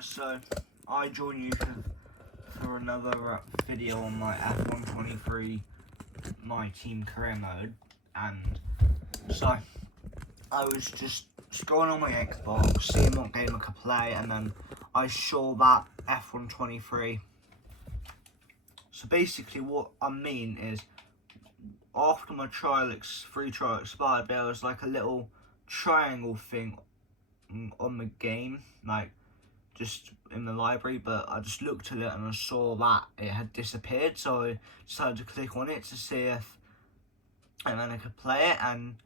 So I join you for another video on my F123 my team career mode, and so I was just scrolling on my Xbox, seeing what game I could play, and then I saw that F123. So basically what I mean is, after my free trial expired, there was like a little triangle thing on the game, like just in the library, but I just looked at it and I saw that it had disappeared, so I decided to click on it to see if, and then I could play it, and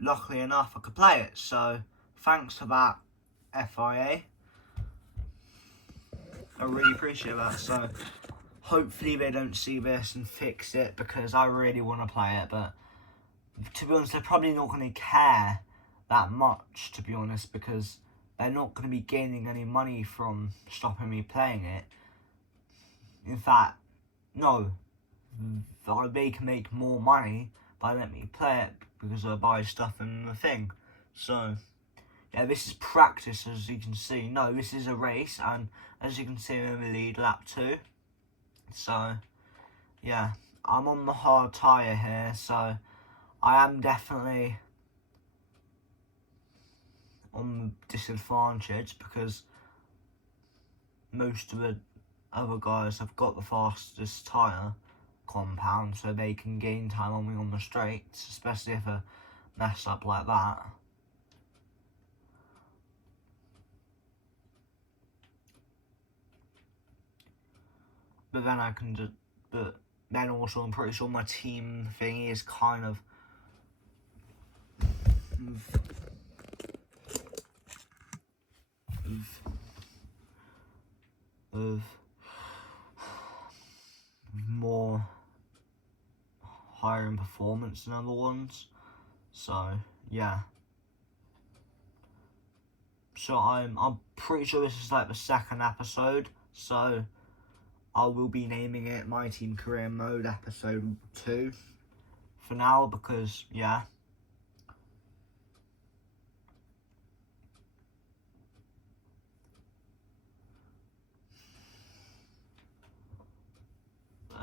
luckily enough I could play it, so thanks for that, FIA. I really appreciate that. So hopefully they don't see this and fix it, because I really want to play it, but to be honest, they're probably not going to care that much, to be honest, because they're not going to be gaining any money from stopping me playing it. In fact, no, they can make more money by letting me play it, because I buy stuff in the thing. So yeah, this is practice, as you can see. No, this is a race, and as you can see, I'm in the lead, lap 2. So yeah, I'm on the hard tyre here, so I am definitely on the disadvantage, because most of the other guys have got the fastest tyre compound, so they can gain time on me on the straights, especially if I mess up like that. But then I can just, but then also I'm pretty sure my team thing is kind of more higher in performance than other ones. So yeah. So I'm pretty sure this is like the second episode, so I will be naming it My Team Career Mode Episode 2 for now, because yeah.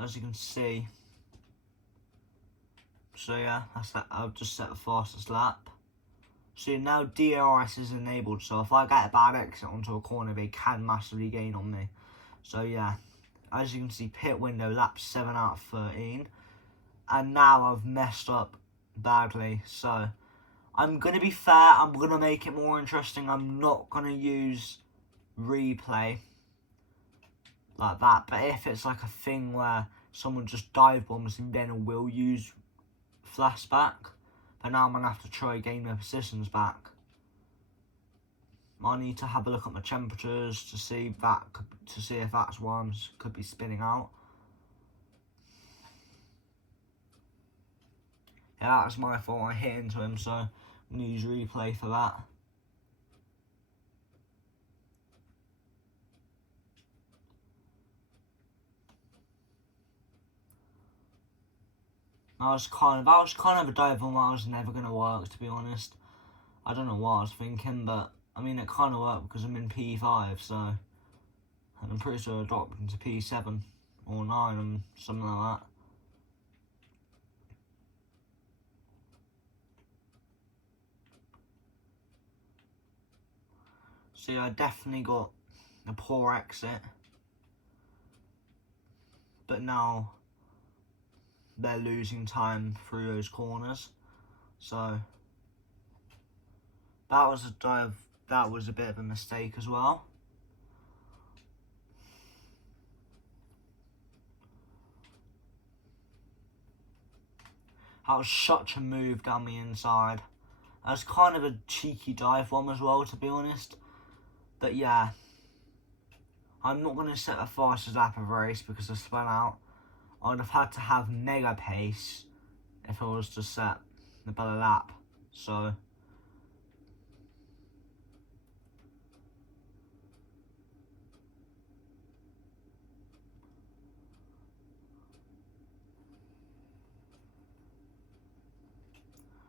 As you can see, so yeah, that's that. I've just set the fastest lap. So now DRS is enabled, so if I get a bad exit onto a corner, they can massively gain on me. So yeah, as you can see, pit window, lap 7 out of 13. And now I've messed up badly, so I'm going to be fair, I'm going to make it more interesting. I'm not going to use replay like that, but if it's like a thing where someone just dive bombs, then I will use flashback. But now I'm going to have to try getting my positions back. I need to have a look at my temperatures to see that, to see if that's why I could be spinning out. Yeah, that was my fault. I hit into him, so I'm going to use replay for that. That was kind of a dive bomb that was never going to work, to be honest. I don't know what I was thinking, but I mean, it kind of worked because I'm in P5, so, and I'm pretty sure I dropped into P7 or 9 and something like that. See, I definitely got a poor exit, but now they're losing time through those corners, so that was a dive. That was a bit of a mistake as well. That was such a move down the inside. That was kind of a cheeky dive bomb as well, to be honest. But yeah, I'm not going to set the fastest lap of the race because I spun out. I'd have had to have mega pace if I was to set the better lap. So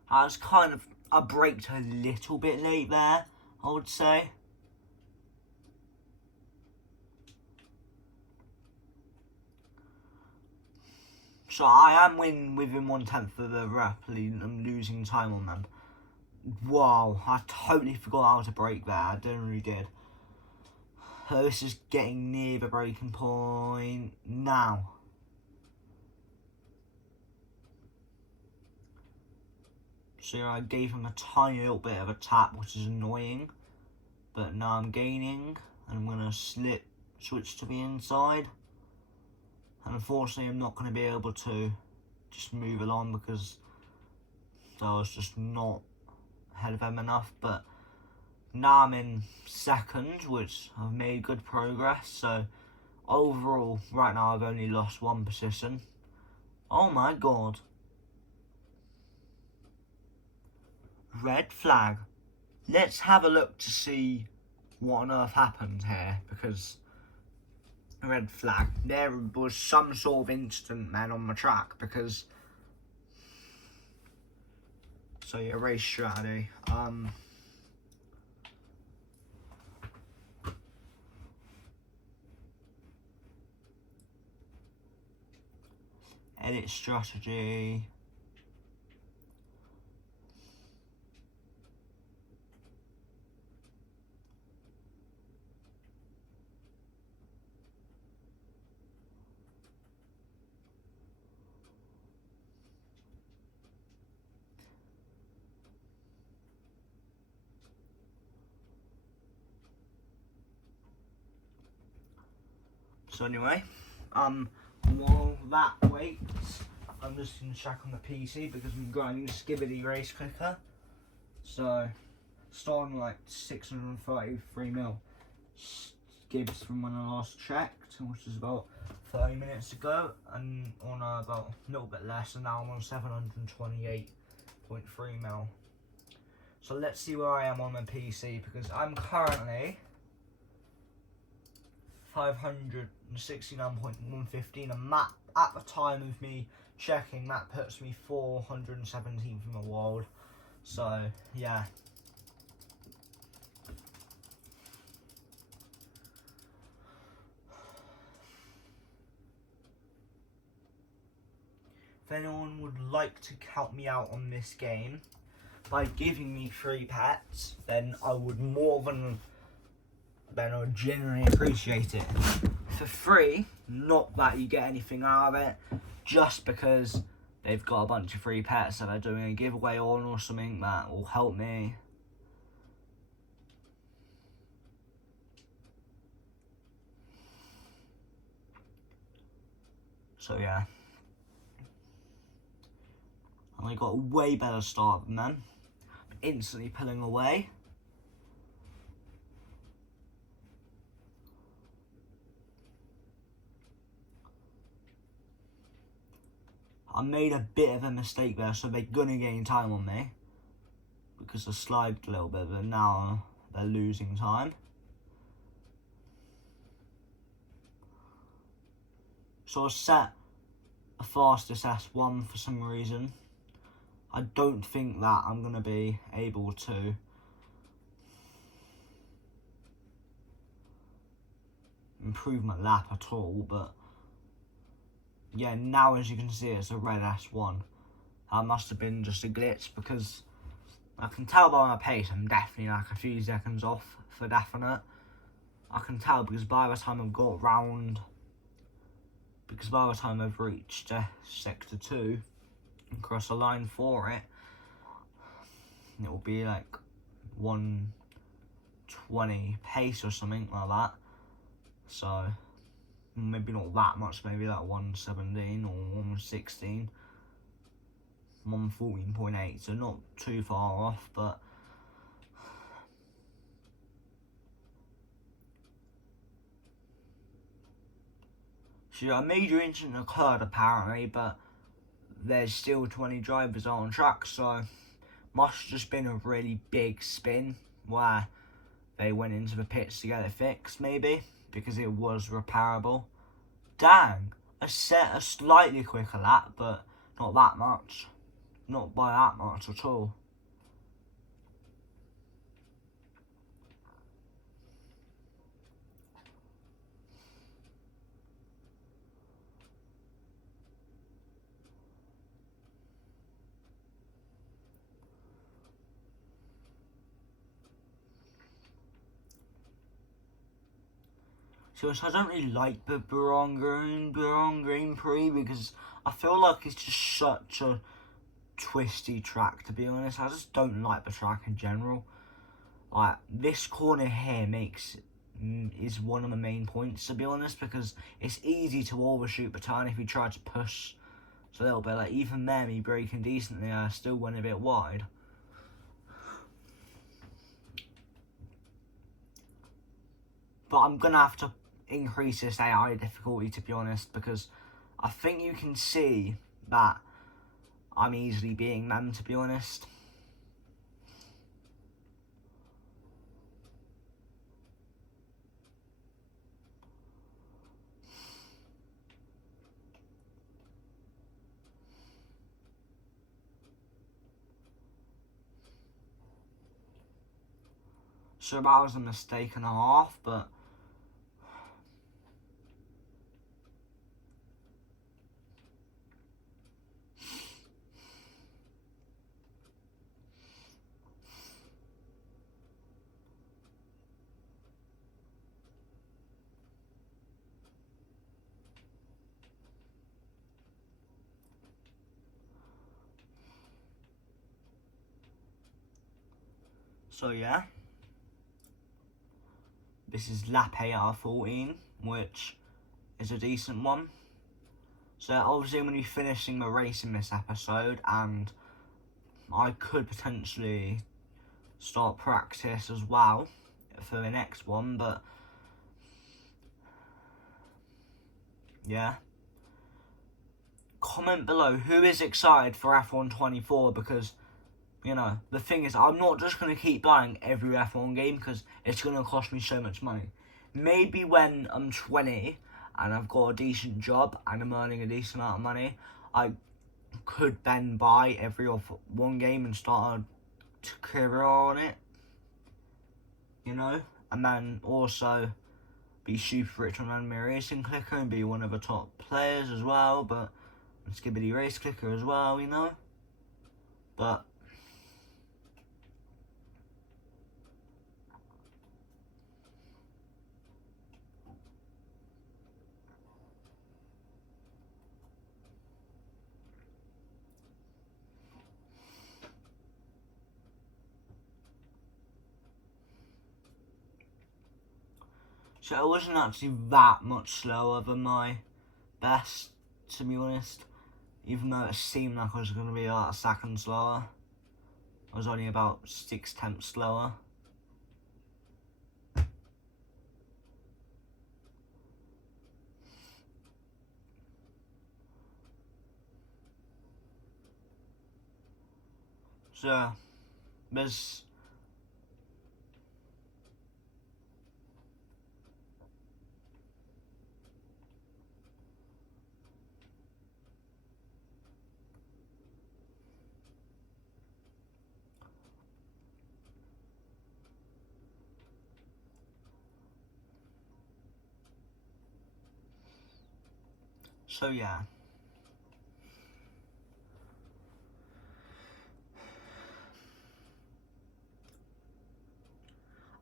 I was kind of, I braked a little bit late there, I would say. So I am within 1/10 of the rep lead. I'm losing time on them. Wow, I totally forgot how to brake there. I really did. So this is getting near the breaking point now. So I gave him a tiny little bit of a tap, which is annoying. But now I'm gaining, and I'm going to switch to the inside. And unfortunately, I'm not going to be able to just move along because I was just not ahead of them enough. But now I'm in second, which I've made good progress. So overall, right now I've only lost 1 position. Oh my god. Red flag. Let's have a look to see what on earth happened here, because red flag. There was some sort of incident then on the track, because so yeah, race strategy. Edit strategy. So anyway, while that waits, I'm just going to check on the PC because I'm grinding the Skibbity race clicker. So, starting like 633 mil skibs from when I last checked, which was about 30 minutes ago, and on about a little bit less, and now I'm on 728.3 mil. So let's see where I am on the PC, because I'm currently 569.115, and that, at the time of me checking, that puts me 417th in the world. So yeah. If anyone would like to help me out on this game by giving me free pets, then I would I would genuinely appreciate it. For free, not that you get anything out of it, just because they've got a bunch of free pets that they're doing a giveaway on or something that will help me. So yeah. And I got a way better start than them. Instantly pulling away. I made a bit of a mistake there, so they're gonna gain time on me, because I slided a little bit, but now they're losing time. So I set a fastest S1 for some reason. I don't think that I'm gonna be able to improve my lap at all, but yeah, now as you can see, it's a red S1. That must have been just a glitch, because I can tell by my pace I'm definitely like a few seconds off for definite. I can tell because by the time I've got round, because by the time I've reached sector 2 and cross a line for it, it will be like 120 pace or something like that. So maybe not that much, maybe like 117 or 116, 114.8, so not too far off, but so a major incident occurred apparently, but there's still 20 drivers on track, so must have just been a really big spin where they went into the pits to get it fixed, maybe, because it was repairable. Dang, I set a slightly quicker lap, but not that much. Not by that much at all. So I don't really like the Bouron Grand Prix because I feel like it's just such a twisty track, to be honest. I just don't like the track in general. Like, this corner here is one of the main points, to be honest, because it's easy to overshoot the turn if you try to push. So a little bit, like, even there, me braking decently, I still went a bit wide. But I'm gonna have to increase this AI difficulty, to be honest, because I think you can see that I'm easily beating them, to be honest. So that was a mistake and a half, but so yeah. This is lap 8 out of 14, which is a decent one. So obviously I'm going to be finishing the race in this episode, and I could potentially start practice as well for the next one, but yeah. Comment below who is excited for F1 24, because, you know, the thing is, I'm not just going to keep buying every F1 game because it's going to cost me so much money. Maybe when I'm 20 and I've got a decent job and I'm earning a decent amount of money, I could then buy every F1 game and start a career on it, you know, and then also be super rich on Anime Racing Clicker and be one of the top players as well, but Skibbity Race Clicker as well, you know, but so I wasn't actually that much slower than my best, to be honest. Even though it seemed like I was going to be like a second slower. I was only about 6/10 slower. So, there's... So yeah.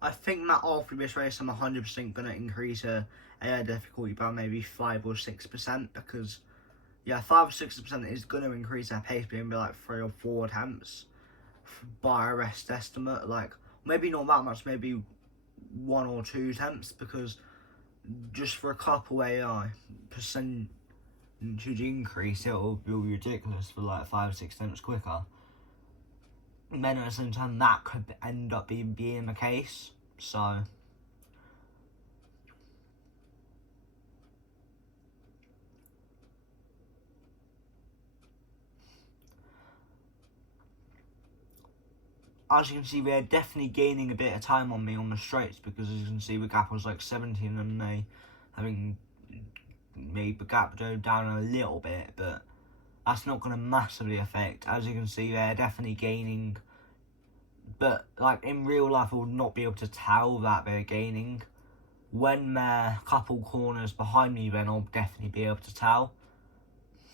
I think that after this race I'm 100% going to increase a difficulty by maybe 5 or 6%, because, yeah, 5 or 6% is going to increase our pace, maybe like 3 or 4 attempts by a rest estimate. Like, maybe not that much, maybe 1 or 2 attempts, because just for a couple AI percentage increase, it will be ridiculous for like 5 or 6 attempts quicker. And then at the same time, that could end up being the case. So, as you can see, they're definitely gaining a bit of time on me on the straights, because as you can see, the gap was like 17 and they having made the gap go down a little bit, but that's not going to massively affect. As you can see, they're definitely gaining, but like in real life I would not be able to tell that they're gaining. When they're a couple corners behind me, then I'll definitely be able to tell,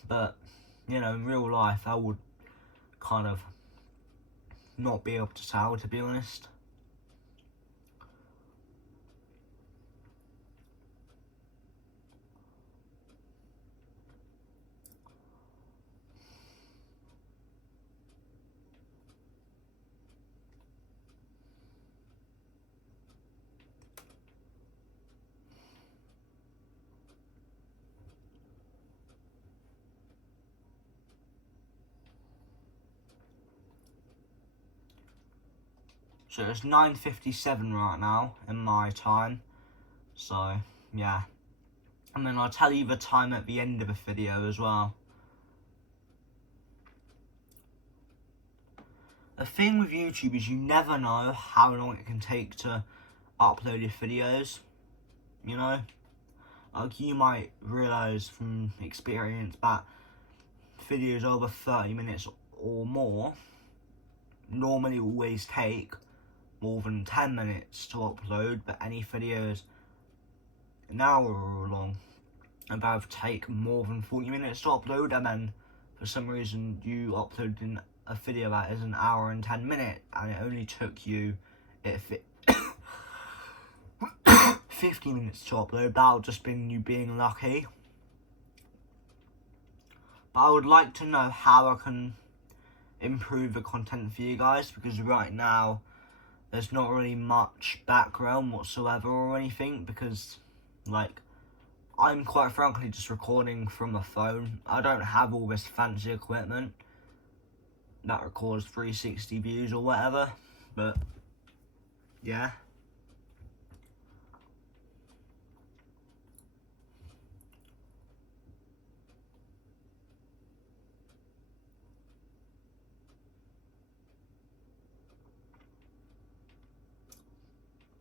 but, you know, in real life I would kind of not be able to tell, to be honest. So it's 9:57 right now in my time. So yeah, and then I'll tell you the time at the end of the video as well. The thing with YouTube is you never know how long it can take to upload your videos, you know? Like, you might realise from experience that videos over 30 minutes or more normally always take more than 10 minutes to upload, but any videos an hour or long about take more than 40 minutes to upload, and then for some reason you upload in a video that is an hour and 10 minutes and it only took you 50 minutes to upload. That'll just been you being lucky. But I would like to know how I can improve the content for you guys, because right now there's not really much background whatsoever or anything, because like I'm quite frankly just recording from a phone. I don't have all this fancy equipment that records 360 views or whatever, but yeah.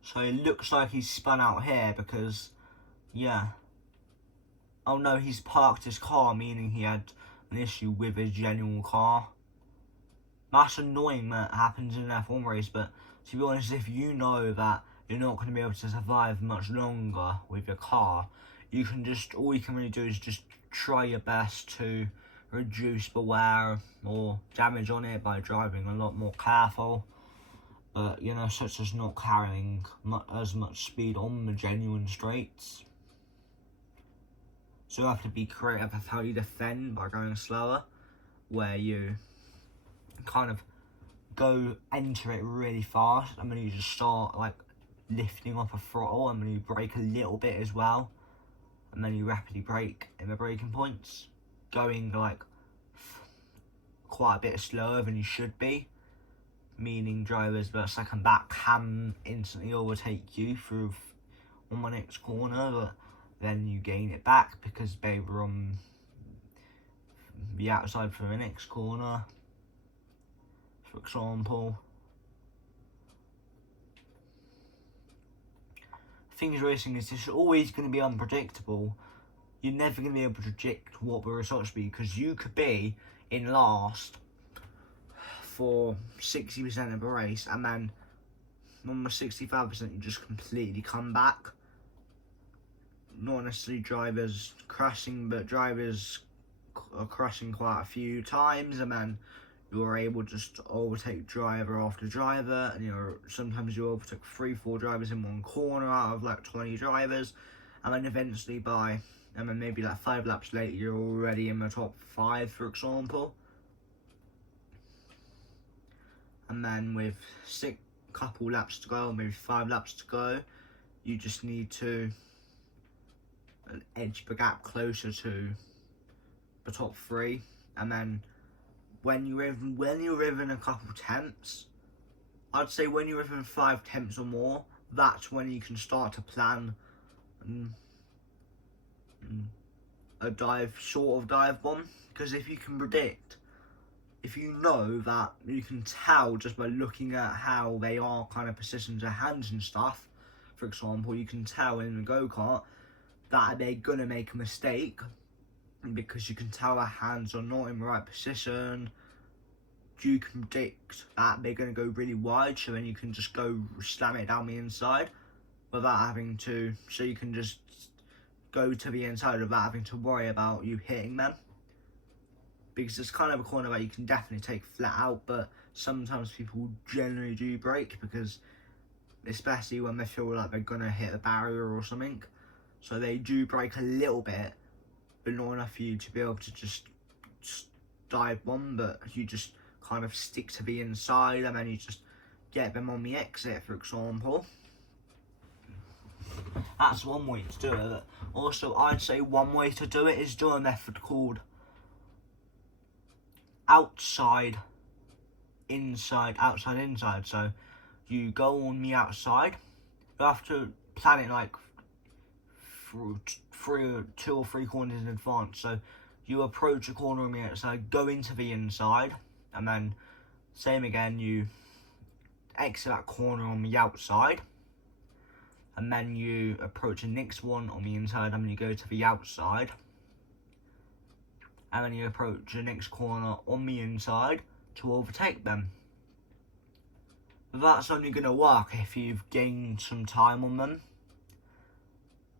So it looks like he's spun out here because, yeah. Oh no, he's parked his car, meaning he had an issue with his genuine car. That's annoying that happens in an F1 race, but to be honest, if you know that you're not going to be able to survive much longer with your car, all you can really do is just try your best to reduce the wear or damage on it by driving a lot more careful. But, you know, such as not carrying as much speed on the genuine straights. So you have to be creative with how you defend by going slower, where you kind of enter it really fast, and then you just start like lifting off a throttle, and then you brake a little bit as well, and then you rapidly brake in the braking points, going like quite a bit slower than you should be, meaning drivers that are second back can instantly overtake you through on the next corner, but then you gain it back because they were on the outside for the next corner, for example. Things racing is just always going to be unpredictable. You're never going to be able to predict what the results will be, because you could be in last for 60% of a race, and then on the 65% you just completely come back. Not necessarily drivers crashing, but drivers are crashing quite a few times, and then you're able to just overtake driver after driver, and sometimes you overtook 3-4 drivers in one corner out of like 20 drivers, and then eventually and then maybe like 5 laps later you're already in the top 5, for example. And then with couple laps to go, or maybe 5 laps to go, you just need to edge the gap closer to the top 3, and then when you're within a couple tenths, I'd say when you're within 5 tenths or more, that's when you can start to plan a sort of dive bomb. Because if you can predict, if you know that, you can tell just by looking at how they are kind of positioned their hands and stuff. For example, you can tell in the go-kart that they're going to make a mistake, because you can tell their hands are not in the right position. You can predict that they're going to go really wide, so then you can just go slam it down the inside without having to, so you can just go to the inside without having to worry about you hitting them. Because it's kind of a corner that you can definitely take flat out, but sometimes people generally do brake, because especially when they feel like they're going to hit a barrier or something. So they do brake a little bit, but not enough for you to be able to just dive bomb, but you just kind of stick to the inside, and then you just get them on the exit, for example. That's one way to do it. Also, I'd say one way to do it is do a method called outside, inside, outside, inside. So you go on the outside. You have to plan it like two or three corners in advance. So you approach a corner on the outside, go into the inside, and then same again, you exit that corner on the outside, and then you approach the next one on the inside, and then you go to the outside, and then you approach the next corner on the inside to overtake them. But that's only going to work if you've gained some time on them.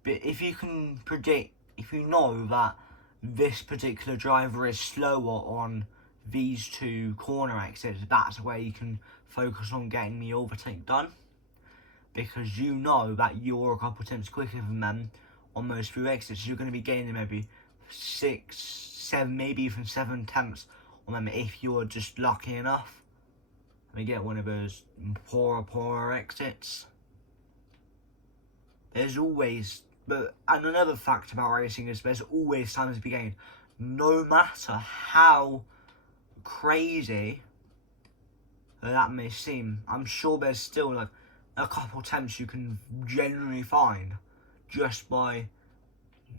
But if you can predict, if you know that this particular driver is slower on these two corner exits, that's where you can focus on getting the overtake done. Because you know that you're a couple tenths quicker than them on those few exits. You're going to be gaining maybe 6, 7, maybe even 7 tenths on them if you're just lucky enough. And you get one of those poorer exits. There's always, and another fact about racing is there's always times to be gained. No matter how crazy that may seem, I'm sure there's still like a couple tenths you can generally find just by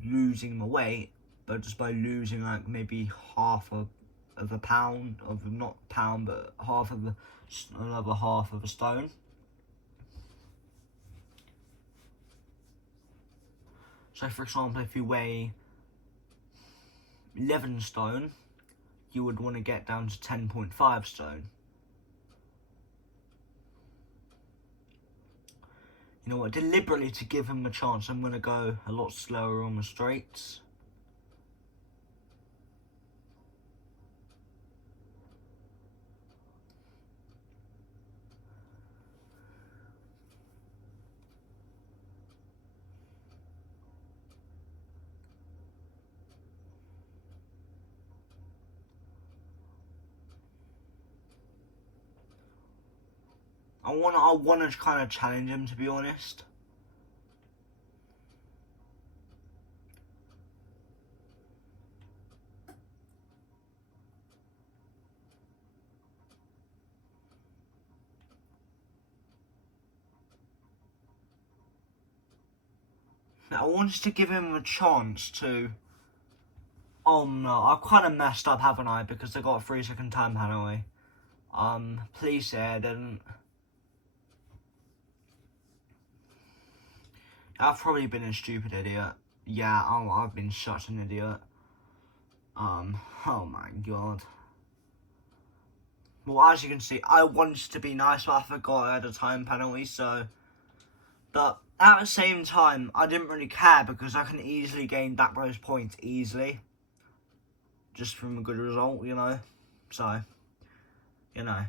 losing the weight, but just by losing like maybe half of a pound of, not pound, but another half of a stone. So for example, if you weigh 11 stone, you would want to get down to 10.5 stone. You know what, deliberately to give him the chance, I'm going to go a lot slower on the straights. I want to kind of challenge him, to be honest. I wanted to give him a chance to... Oh no, I've kind of messed up, haven't I? Because I got a 3-second time penalty. Please say I didn't. I've probably been a stupid idiot. Yeah, I've been such an idiot. Oh my god. Well, as you can see, I wanted to be nice, but I forgot I had a time penalty, so... But at the same time, I didn't really care because I can easily gain back those points easily. Just from a good result, you know. So, you know.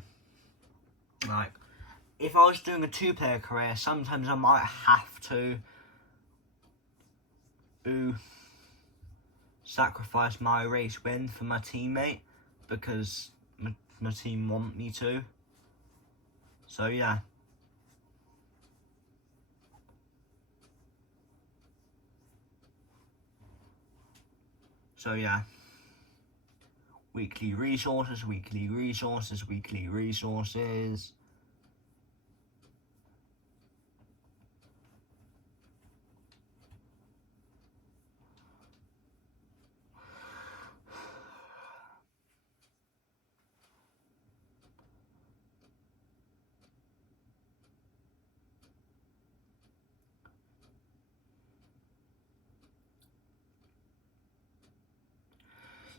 Like, if I was doing a 2-player career, sometimes I might have to sacrifice my race win for my teammate because my team want me to. So yeah. So yeah. Weekly resources, weekly resources, weekly resources.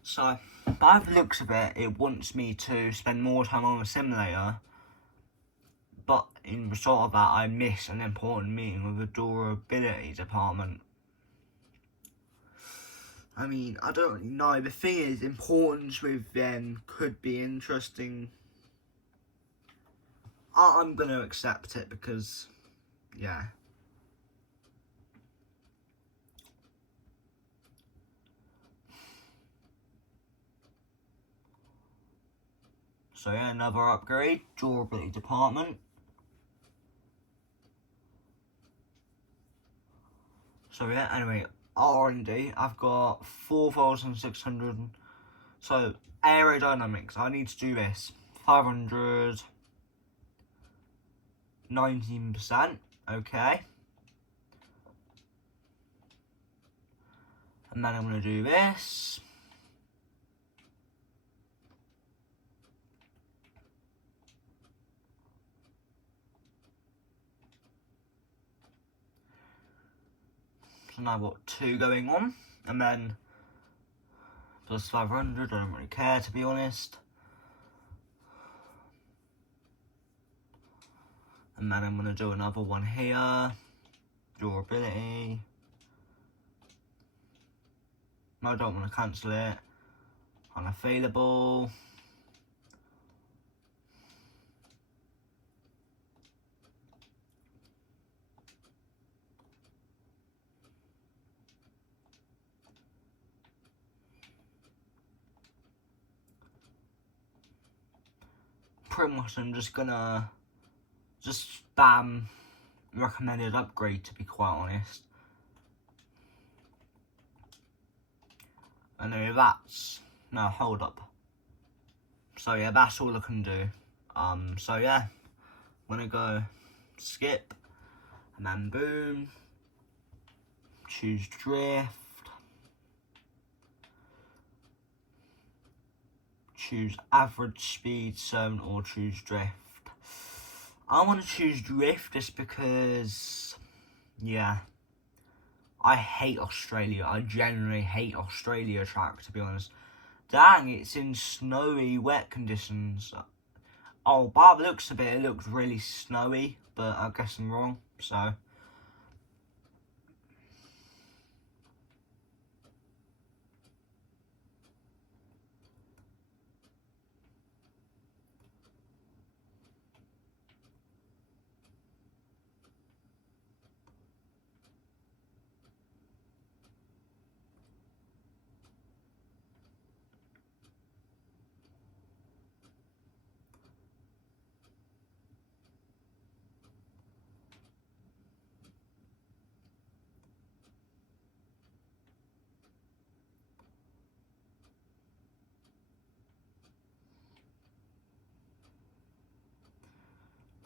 So, by the looks of it, it wants me to spend more time on the simulator, but in result of that, I miss an important meeting with the durability department. I mean, I don't really know. The thing is, importance with them could be interesting. I'm going to accept it because, yeah. So yeah, another upgrade, durability department. So yeah, anyway, R&D, I've got 4,600. So aerodynamics, I need to do this. 500. 19%, okay. And then I'm going to do this. So now I've got 2 going on, and then plus 500, I don't really care to be honest. And then I'm going to do another one here, durability. No, I don't want to cancel it. Unavailable. Pretty much I'm just gonna spam recommended upgrade, to be quite honest. And then that's, no, hold up. So yeah, that's all I can do. So yeah, I'm gonna go skip, and then boom, choose drift, choose average speed 7, or choose drift. I want to choose drift just because, yeah, I hate Australia. I generally hate Australia track, to be honest. Dang, it's in snowy, wet conditions. Oh, by the looks of it looks really snowy, but I guess I'm wrong, so.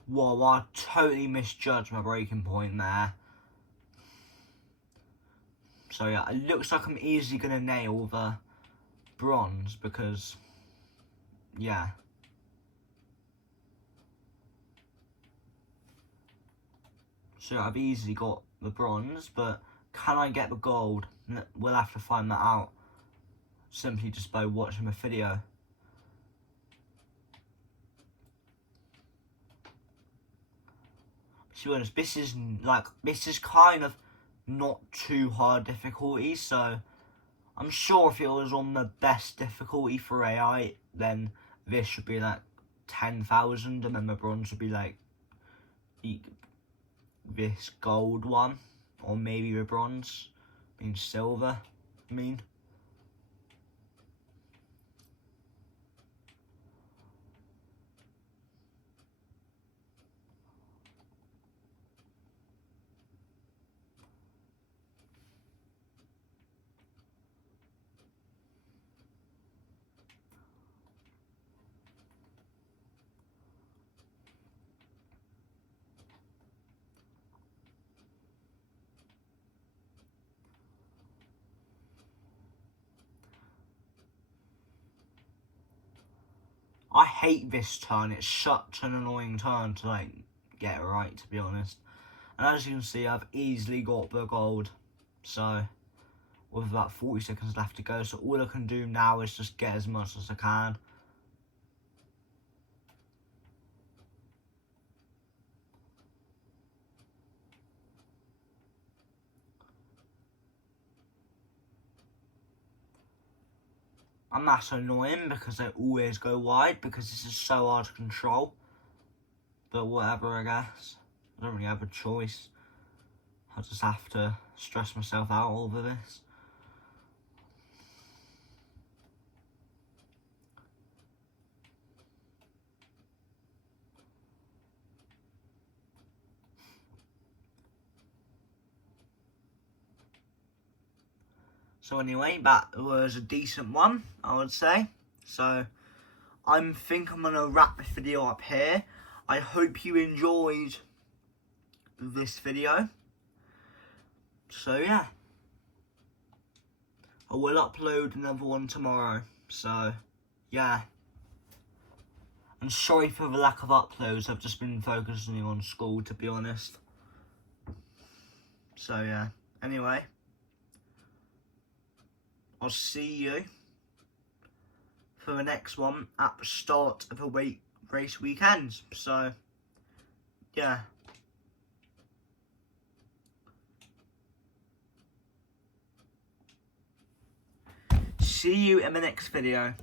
Whoa, I totally misjudged my breaking point there. So yeah, it looks like I'm easily going to nail the bronze because, yeah. So I've easily got the bronze, but can I get the gold? We'll have to find that out simply just by watching the video. To be honest, this is kind of not too hard difficulty, so I'm sure if it was on the best difficulty for AI, then this should be like 10,000, and then the bronze would be like this gold one, or maybe the bronze means silver, I hate this turn. It's such an annoying turn to like get it right, to be honest. And as you can see, I've easily got the gold. So with about 40 seconds left to go, so all I can do now is just get as much as I can. And that's annoying because they always go wide because this is so hard to control. But whatever, I guess. I don't really have a choice. I just have to stress myself out over this. So anyway, that was a decent one, I would say. So I think I'm going to wrap this video up here. I hope you enjoyed this video. So yeah, I will upload another one tomorrow. So yeah, and sorry for the lack of uploads. I've just been focusing on school, to be honest. So yeah, anyway, I'll see you for the next one at the start of the race weekend. So yeah. See you in the next video.